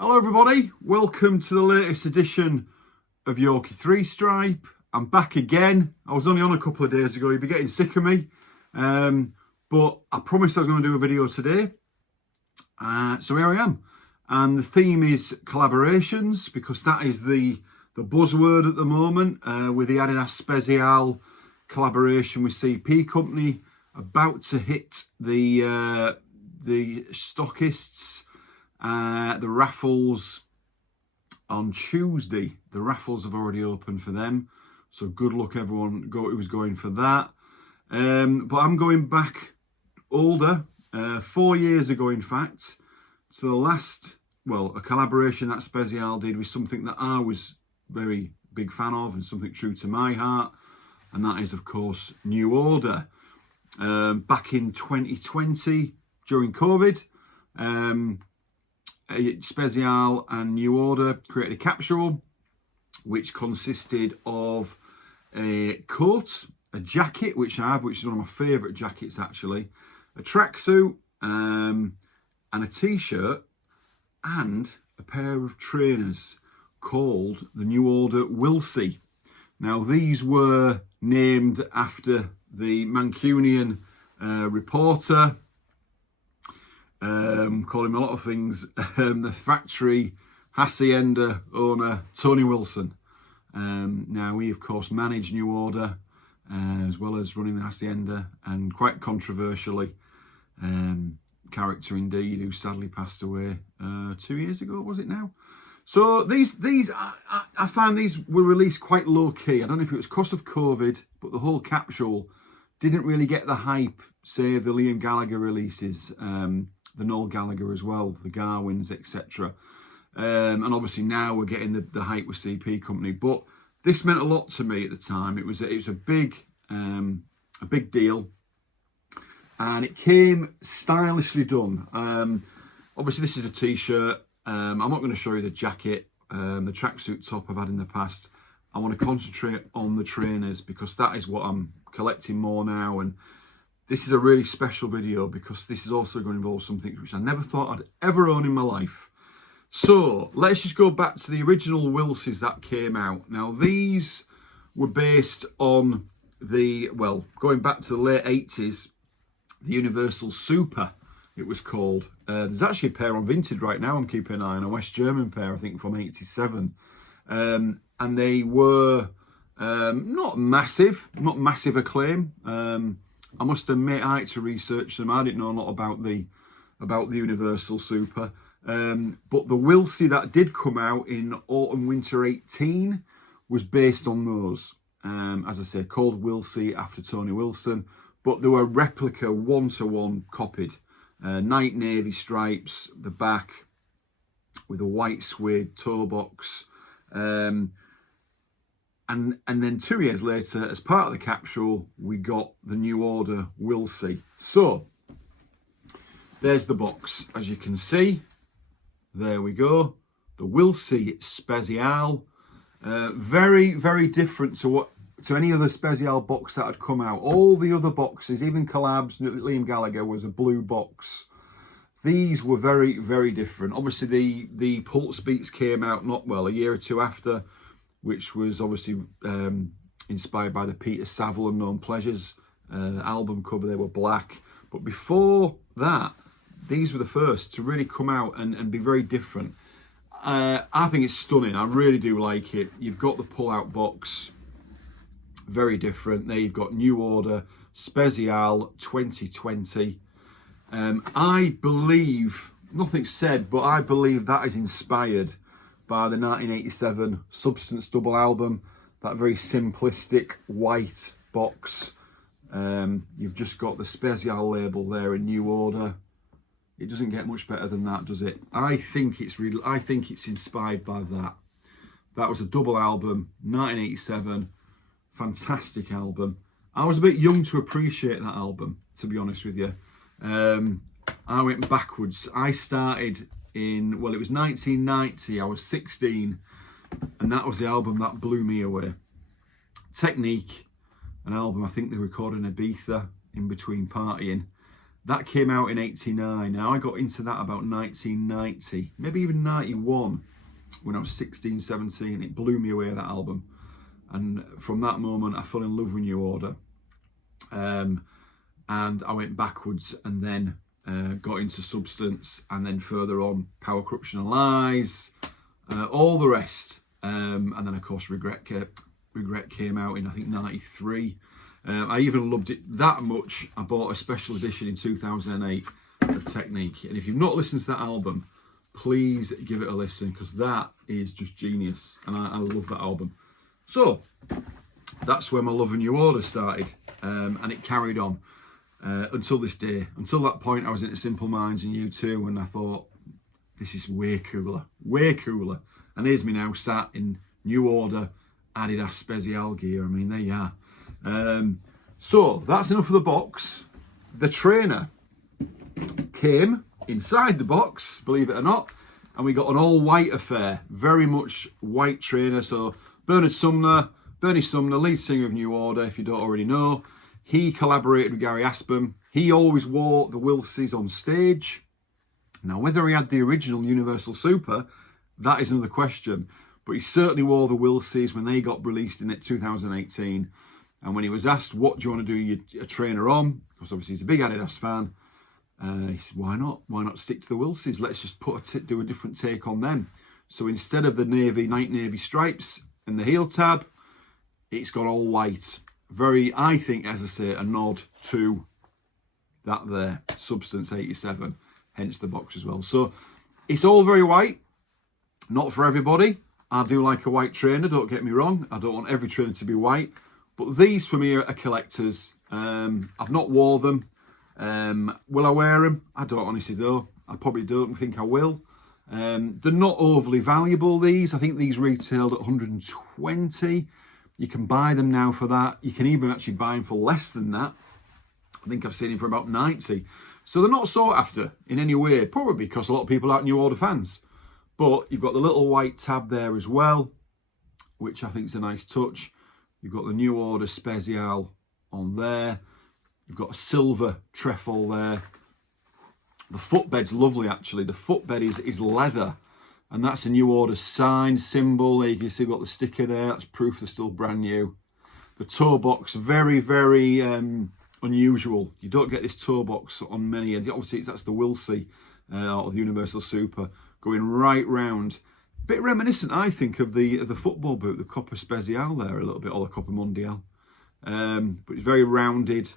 Hello everybody, welcome to the latest edition of Yorkie 3 Stripe. I'm back again. I was only on a couple of days ago, you'd be getting sick of me. But I promised I was going to do a video today. So here I am. And the theme is collaborations, because that is the buzzword at the moment, with the Adidas SPZL collaboration with CP Company about to hit the stockists. The raffles on Tuesday. The raffles have already opened for them, so good luck everyone who was going for that. But I'm going back older, 4 years ago in fact, to the last, a collaboration that SPZL did with something that I was very big fan of and something true to my heart, and that is of course New Order. Back in 2020 during COVID, SPZL and New Order created a capsule which consisted of a coat, a jacket which I have, which is one of my favourite jackets actually, a tracksuit, and a t-shirt, and a pair of trainers called the New Order Wilsy. Now these were named after the Mancunian reporter, call him a lot of things, the factory hacienda owner Tony Wilson. Now we of course manage New Order as well as running the hacienda, and quite controversially, character indeed, who sadly passed away 2 years ago, was it now? So these I found these were released quite low key. I don't know if it was because of COVID, but the whole capsule didn't really get the hype, say the Liam Gallagher releases, the Noel Gallagher as well, the Garwins, etc. And obviously now we're getting the hype with CP Company. But this meant a lot to me at the time. It was a big deal, and it came stylishly done. Obviously this is a t-shirt. I'm not going to show you the jacket, the tracksuit top I've had in the past. I want to concentrate on the trainers because that is what I'm collecting more now, and this is a really special video because this is also going to involve something which I never thought I'd ever own in my life. So let's just go back to the original Wilsys that came out. Now these were based on going back to the late 80s, the Universal Super it was called. There's actually a pair on Vinted right now I'm keeping an eye on, a West German pair I think from 87. And they were not massive acclaim. I must admit I had to research them. I didn't know a lot about the Universal Super. But the Wilsy that did come out in autumn winter 18 was based on those. As I say, called Wilsy after Tony Wilson, but they were replica 1-to-1 copied. Night navy stripes, the back with a white suede toe box. And then 2 years later, as part of the capsule, we got the New Order Wilsy. So there's the box, as you can see. There we go. The Wilsy SPZL. Very, very different to any other SPZL box that had come out. All the other boxes, even collabs, Liam Gallagher was a blue box. These were very, very different. Obviously, the Pulse Beats came out a year or two after, which was obviously inspired by the Peter Saville Unknown Pleasures album cover. They were black. But before that, these were the first to really come out and be very different. I think it's stunning. I really do like it. You've got the pull-out box, very different. There you've got New Order SPZL 2020. I believe, nothing said, but I believe that is inspired by the 1987 Substance double album, that very simplistic white box. You've just got the SPZL label there in New Order. It doesn't get much better than that, does it? I think it's inspired by that. That was a double album, 1987, fantastic album. I was a bit young to appreciate that album, to be honest with you. I went backwards. I started in, it was 1990, I was 16, and that was the album that blew me away. Technique, an album I think they recorded in Ibiza in between partying. That came out in '89. Now I got into that about 1990, maybe even 91, when I was 16, 17. It blew me away, that album. And from that moment, I fell in love with New Order. And I went backwards and then got into Substance, and then further on, Power, Corruption and Lies, all the rest. And then, of course, Regret came out in, I think, 93. I even loved it that much, I bought a special edition in 2008 of Technique. And if you've not listened to that album, please give it a listen, because that is just genius. And I love that album. So, that's where my love of New Order started. And it carried on until this day. Until that point, I was into Simple Minds and U2, and I thought, this is way cooler, way cooler. And here's me now sat in New Order Adidas SPZL gear. I mean, there you are. So that's enough of the box. The trainer came inside the box, believe it or not, and we got an all white affair, very much white trainer. So Bernie Sumner, lead singer of New Order, if you don't already know, he collaborated with Gary Aspham. He always wore the Wilsys on stage. Now, whether he had the original Universal Super, that is another question, but he certainly wore the Wilsys when they got released in 2018. And when he was asked, what do you want to do your trainer on? Because obviously he's a big Adidas fan. He said, why not? Why not stick to the Wilsys? Let's just do a different take on them. So instead of the night navy stripes and the heel tab, it's got all white. Very, I think, as I say, a nod to that there, Substance 87, hence the box as well. So it's all very white. Not for everybody. I do like a white trainer, don't get me wrong. I don't want every trainer to be white. But these for me are collectors. I've not wore them. Will I wear them? I don't honestly though. I probably don't think I will. They're not overly valuable, these. I think these retailed at 120. You can buy them now for that. You can even actually buy them for less than that. I think I've seen them for about 90. So they're not sought after in any way, probably because a lot of people aren't New Order fans. But you've got the little white tab there as well, which I think is a nice touch. You've got the New Order SPZL on there. You've got a silver trefoil there. The footbed's lovely, actually. The footbed is leather, and that's a New Order sign symbol. There you can see we've got the sticker there. That's proof they're still brand new. The toe box, very, very unusual. You don't get this toe box on many. Obviously, that's the Wilsy or the Universal Super going right round. Bit reminiscent, I think, of the football boot, the Copa SPZL there a little bit, or the Copa Mundial. But it's very rounded.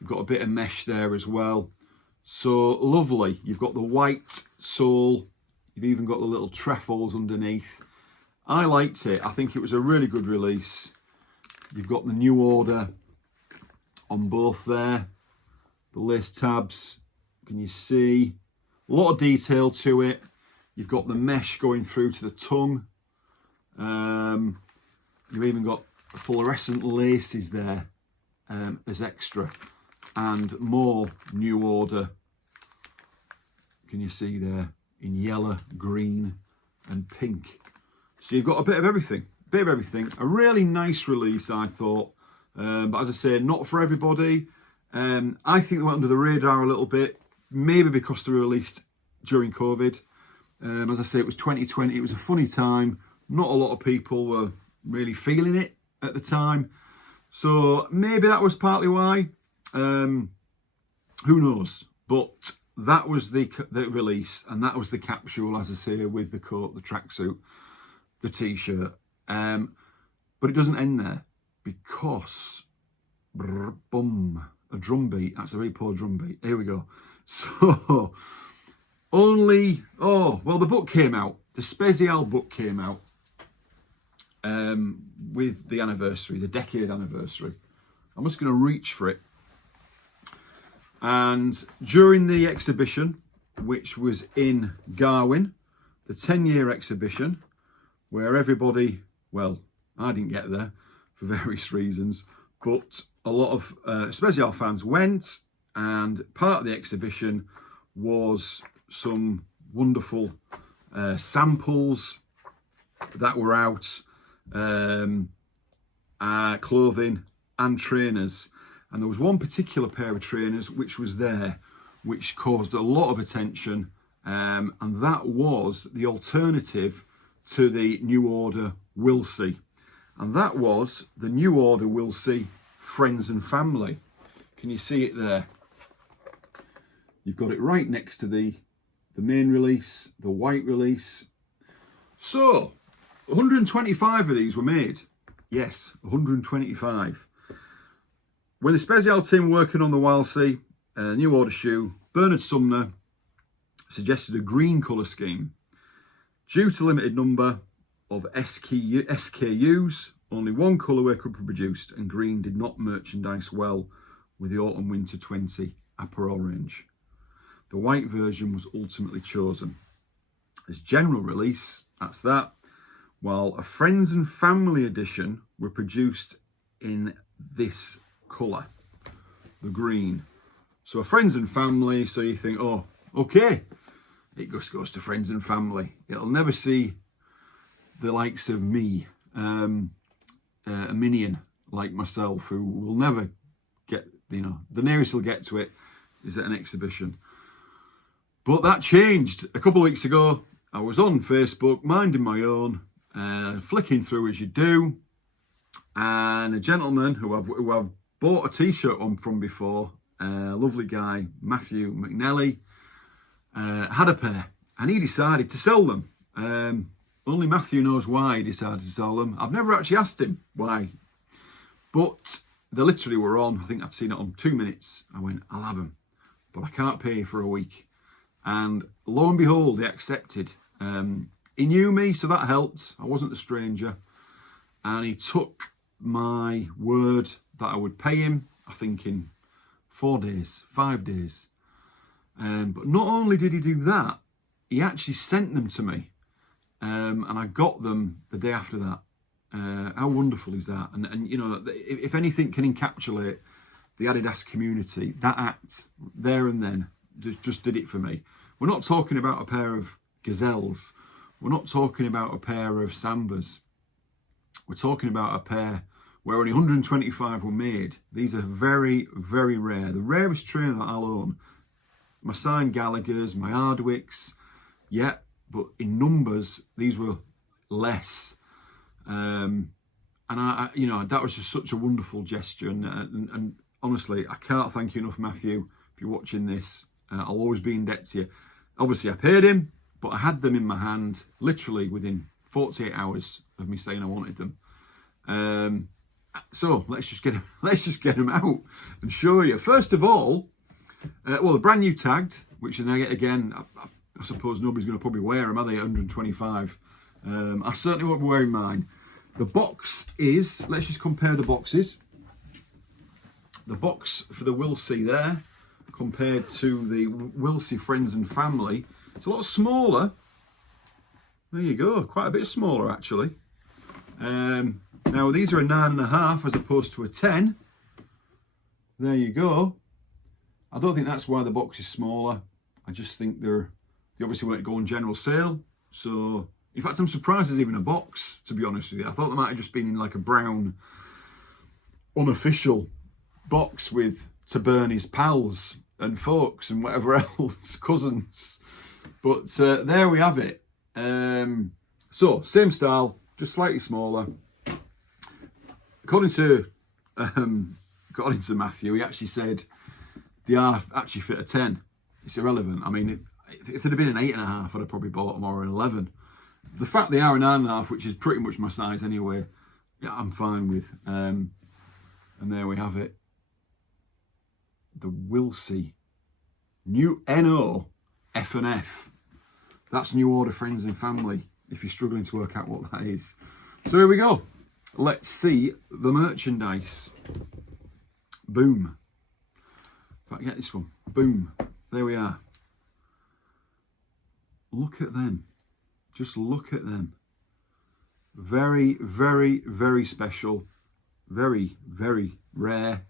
You've got a bit of mesh there as well. So lovely. You've got the white sole. You've even got the little trefoils underneath. I liked it. I think it was a really good release. You've got the New Order on both there. The lace tabs, can you see? A lot of detail to it. You've got the mesh going through to the tongue. You've even got fluorescent laces there as extra. And more New Order. Can you see there? In yellow, green and pink. So you've got a bit of everything. A really nice release, I thought. But as I say, not for everybody. I think they went under the radar a little bit. Maybe because they were released during COVID. As I say, it was 2020. It was a funny time. Not a lot of people were really feeling it at the time. So maybe that was partly why. Who knows? But that was the release, and that was the capsule, as I say, with the coat, the tracksuit, the t-shirt. But it doesn't end there, because boom, a drum beat. That's a very poor drum beat. Here we go. So the book came out. The SPZL book came out with the anniversary, the decade anniversary. I'm just going to reach for it. And during the exhibition, which was in Garwin, the 10-year exhibition, where everybody, well, I didn't get there for various reasons, but a lot of SPZL fans went, and part of the exhibition was some wonderful samples that were out, clothing and trainers. And there was one particular pair of trainers which was there, which caused a lot of attention, and that was the alternative to the New Order Wilsy, and that was the New Order Wilsy Friends and Family. Can you see it there? You've got it right next to the main release, the white release. So 125 of these were made. Yes, 125. When the SPZL team were working on the Wilsy New Order shoe, Bernard Sumner suggested a green colour scheme. Due to limited number of SKUs, only one colourway could be produced, and green did not merchandise well with the Autumn Winter 20 apparel range. The white version was ultimately chosen. As general release, that's that, while a Friends and Family edition were produced in this colour, the green. So a Friends and Family, so you think, oh, okay, it just goes to Friends and Family. It'll never see the likes of me, a minion like myself, who will never get, you know, the nearest he'll get to it is at an exhibition. But that changed. A couple of weeks ago, I was on Facebook, minding my own, flicking through as you do, and a gentleman who I've bought a t-shirt on from before, a lovely guy, Matthew McNelly, had a pair, and he decided to sell them. Only Matthew knows why he decided to sell them. I've never actually asked him why, but they literally were on. I think I'd seen it on 2 minutes. I went, I'll have them, but I can't pay for a week. And lo and behold, he accepted. He knew me, so that helped. I wasn't a stranger. And he took my word that I would pay him, I think in 4 days, 5 days. But not only did he do that, he actually sent them to me. And I got them the day after that. How wonderful is that? And you know, if anything can encapsulate the Adidas community, that act there and then just did it for me. We're not talking about a pair of Gazelles. We're not talking about a pair of Sambas. We're talking about a pair where only 125 were made. These are very, very rare. The rarest trainer that I'll own. My signed Gallagher's, my Hardwicks, yeah, but in numbers, these were less. And I you know, that was just such a wonderful gesture. And honestly, I can't thank you enough, Matthew, if you're watching this. I'll always be in debt to you. Obviously, I paid him, but I had them in my hand literally within 48 hours of me saying I wanted them. So let's just get them out and show you. First of all, well, the brand new tagged, which again, I suppose nobody's going to probably wear them, are they? 125. I certainly won't be wearing mine. The box is, let's just compare the boxes. The box for the Wilsy there, compared to the Wilsy Friends and Family, it's a lot smaller. There you go, quite a bit smaller actually. Now these are a 9.5 as opposed to a 10. There you go. I don't think that's why the box is smaller. I just think they obviously won't go on general sale. So, in fact, I'm surprised there's even a box, to be honest with you. I thought they might have just been in like a brown, unofficial box with to Bernie's pals and folks and whatever else, cousins. But there we have it. So, same style, just slightly smaller. According to Matthew, he actually said they are actually fit a 10. It's irrelevant. I mean, if it had been an 8.5, I'd have probably bought them, or an 11. The fact they are a 9.5, which is pretty much my size anyway, yeah, I'm fine with. And there we have it. The Wilsy New NO F&F. That's New Order Friends and Family, if you're struggling to work out what that is. So here we go. Let's see the merchandise. Boom. If I can get this one. Boom. There we are. Look at them. Just look at them. Very, very, very special. Very, very rare.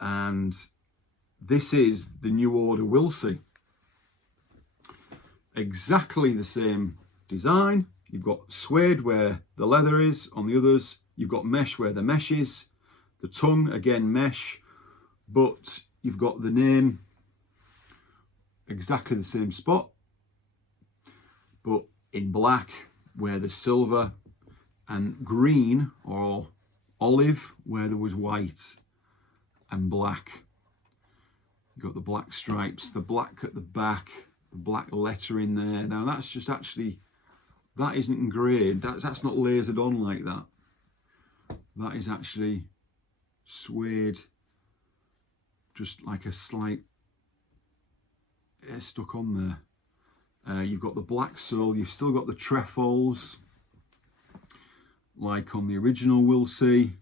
And this is the New Order Wilsy. Exactly the same design. You've got suede where the leather is on the others. You've got mesh where the mesh is. The tongue, again, mesh. But you've got the name, exactly the same spot, but in black where there's silver, and green or olive where there was white, and black. You've got the black stripes, the black at the back, the black letter in there. Now that's just actually, that isn't engraved, that's not lasered on like that. That is actually suede, just like a slight stuck on there. You've got the black sole, you've still got the trefoils, like on the original Wilsy,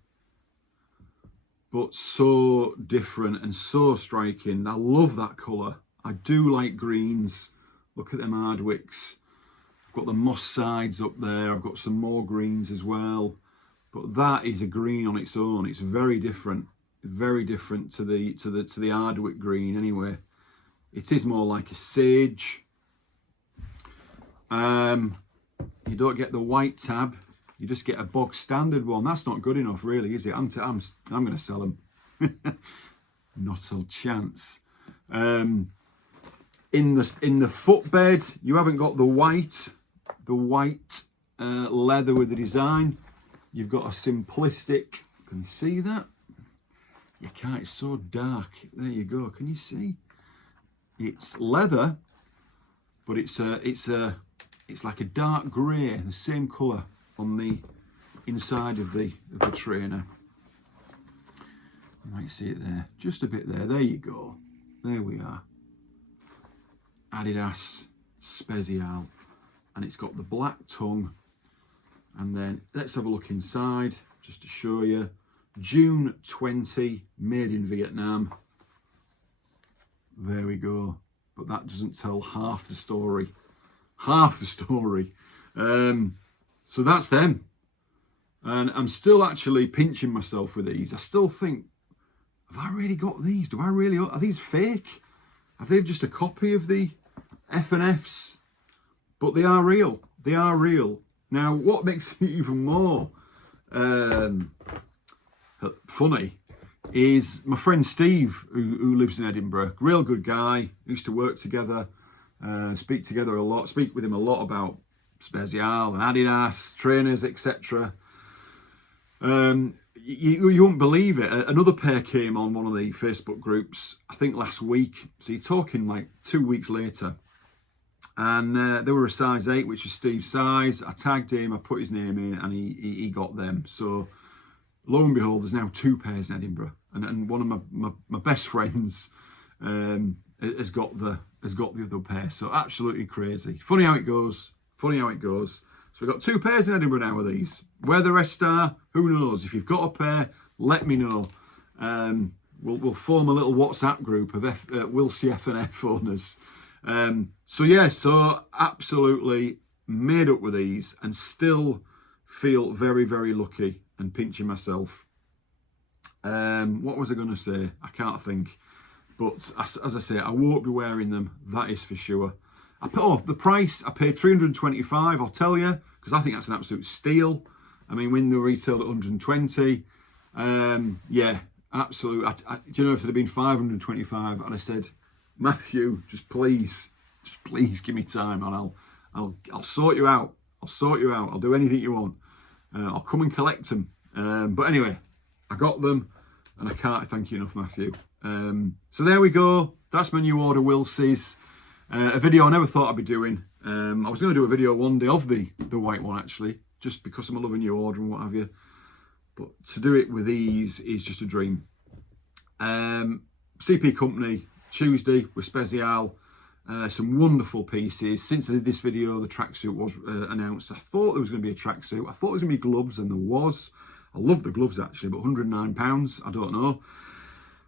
but so different and so striking. I love that colour. I do like greens. Look at them Hardwicks. I've got the moss sides up there. I've got some more greens as well. But that is a green on its own. It's very different to the Hardwick green anyway. It is more like a sage. You don't get the white tab. You just get a bog standard one. That's not good enough, really, is it? I'm going to sell them. Not a chance. In the footbed, you haven't got the white leather with the design. You've got a simplistic. Can you see that? You can't. It's so dark. There you go. Can you see? It's leather, but it's like a dark grey, the same colour on the inside of the trainer. You might see it there, just a bit there. There you go. There we are. Adidas SPZL, and it's got the black tongue. And then let's have a look inside, just to show you. June 20, made in Vietnam. There we go. But that doesn't tell half the story. Half the story. So that's them. And I'm still actually pinching myself with these. I still think, have I really got these? Do I really? Are these fake? Have they just a copy of the F&Fs? But they are real. They are real. Now, what makes it even more funny is my friend Steve, who lives in Edinburgh. Real good guy. Used to work together, speak with him a lot about SPZL and Adidas, trainers, etc. You won't believe it. Another pair came on one of the Facebook groups, I think last week. So you're talking like 2 weeks later. And they were a size 8, which was Steve's size. I tagged him, I put his name in, and he got them. So lo and behold, there's now 2 pairs in Edinburgh. And one of my best friends has got the other pair. So absolutely crazy. Funny how it goes. Funny how it goes. So we've got 2 pairs in Edinburgh now of these. Where the rest are, who knows? If you've got a pair, let me know. We'll form a little WhatsApp group of Wilsy F&F owners. So absolutely made up with these, and still feel very, very lucky and pinching myself. What was I going to say? I can't think. But as I say, I won't be wearing them. That is for sure. The price, I paid $325, I'll tell you, because I think that's an absolute steal. I mean, when they retailed at 120, yeah, absolute. Do you know, if it had been 525, I'd have said, Matthew, just please give me time, and I'll sort you out. I'll sort you out. I'll do anything you want. I'll come and collect them. But anyway, I got them, and I can't thank you enough, Matthew. So there we go. That's my new order Wilsys. A video I never thought I'd be doing. I was going to do a video one day of the white one, actually, just because I'm loving your order and what have you. But to do it with these is just a dream. CP Company, Tuesday with SPZL. Some wonderful pieces. Since I did this video, the tracksuit was announced. I thought there was going to be a tracksuit. I thought there was going to be gloves, and there was. I love the gloves, actually, but £109, I don't know.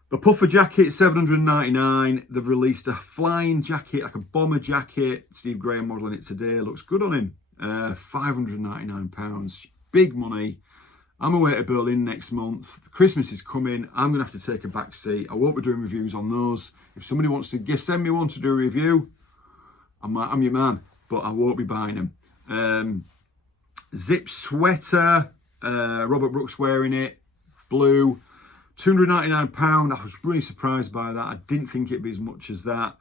The puffer jacket, $799. They've released a flying jacket, like a bomber jacket. Steve Graham modelling it today. Looks good on him. £599. Big money. I'm away to Berlin next month. Christmas is coming. I'm going to have to take a back seat. I won't be doing reviews on those. If somebody wants to send me one to do a review, I'm your man. But I won't be buying them. Zip sweater. Robert Brooks wearing it. Blue. £299. I was really surprised by that. I didn't think it'd be as much as that.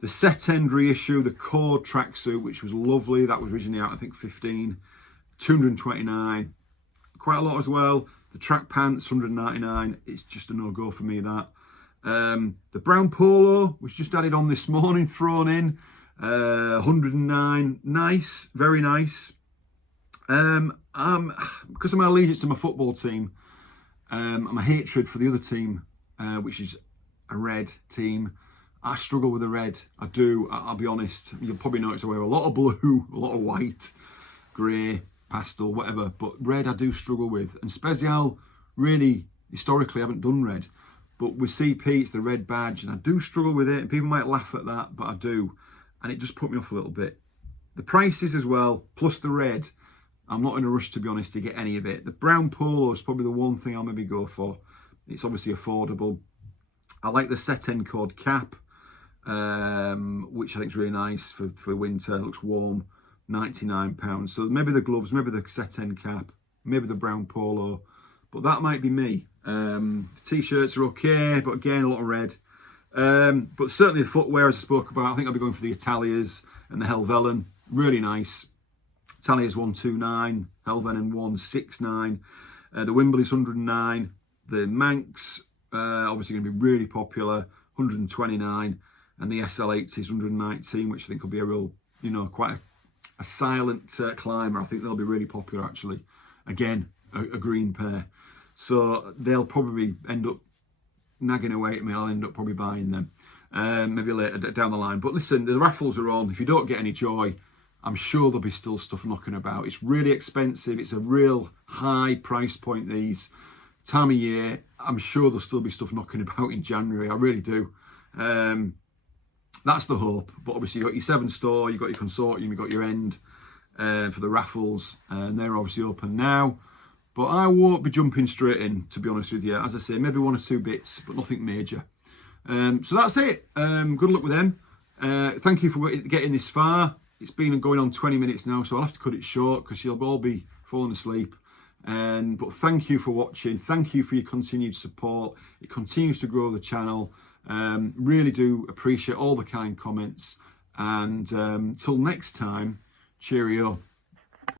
The set end reissue, the cord tracksuit, which was lovely. That was originally out, I think, 15. 229. Quite a lot as well. The track pants, 199. It's just a no-go for me, that. The brown polo was just added on this morning, thrown in. 109. Nice, very nice. Because of my allegiance to my football team, and my hatred for the other team, which is a red team, I struggle with the red. I do. I'll be honest. You'll probably notice I wear a lot of blue, a lot of white, grey, pastel, whatever. But red I do struggle with. And SPZL, really, historically, haven't done red. But with CP, it's the red badge, and I do struggle with it. And people might laugh at that, but I do. And it just put me off a little bit. The prices as well, plus the red, I'm not in a rush, to be honest, to get any of it. The brown polo is probably the one thing I'll maybe go for. It's obviously affordable. I like the set end cord cap, which I think is really nice for winter. It looks warm. £99. So maybe the gloves, maybe the set end cap, maybe the brown polo. But that might be me. The t-shirts are okay, but again, a lot of red. But certainly the footwear, as I spoke about, I think I'll be going for the Italias and the Helvellyn. Really nice. Italia's 129, Helvellyn 169. The Wimbledon's 109. The Manx, obviously going to be really popular, 129. And the SL8 is 119, which I think will be a real, quite a silent climber. I think they'll be really popular, actually. Again, a green pair. So they'll probably end up nagging away at me. I'll end up probably buying them maybe later down the line. But listen, the raffles are on. If you don't get any joy, I'm sure there'll be still stuff knocking about. It's really expensive. It's a real high price point these time of year. I'm sure there'll still be stuff knocking about in January. I really do. That's the hope. But obviously you've got your 7 store, you've got your consortium, you've got your end for the raffles. And they're obviously open now. But I won't be jumping straight in, to be honest with you. As I say, maybe 1 or 2 bits, but nothing major. So that's it. Good luck with them. Thank you for getting this far. It's been going on 20 minutes now, so I'll have to cut it short because you'll all be falling asleep. But thank you for watching. Thank you for your continued support. It continues to grow the channel. Really do appreciate all the kind comments. And till next time, cheerio.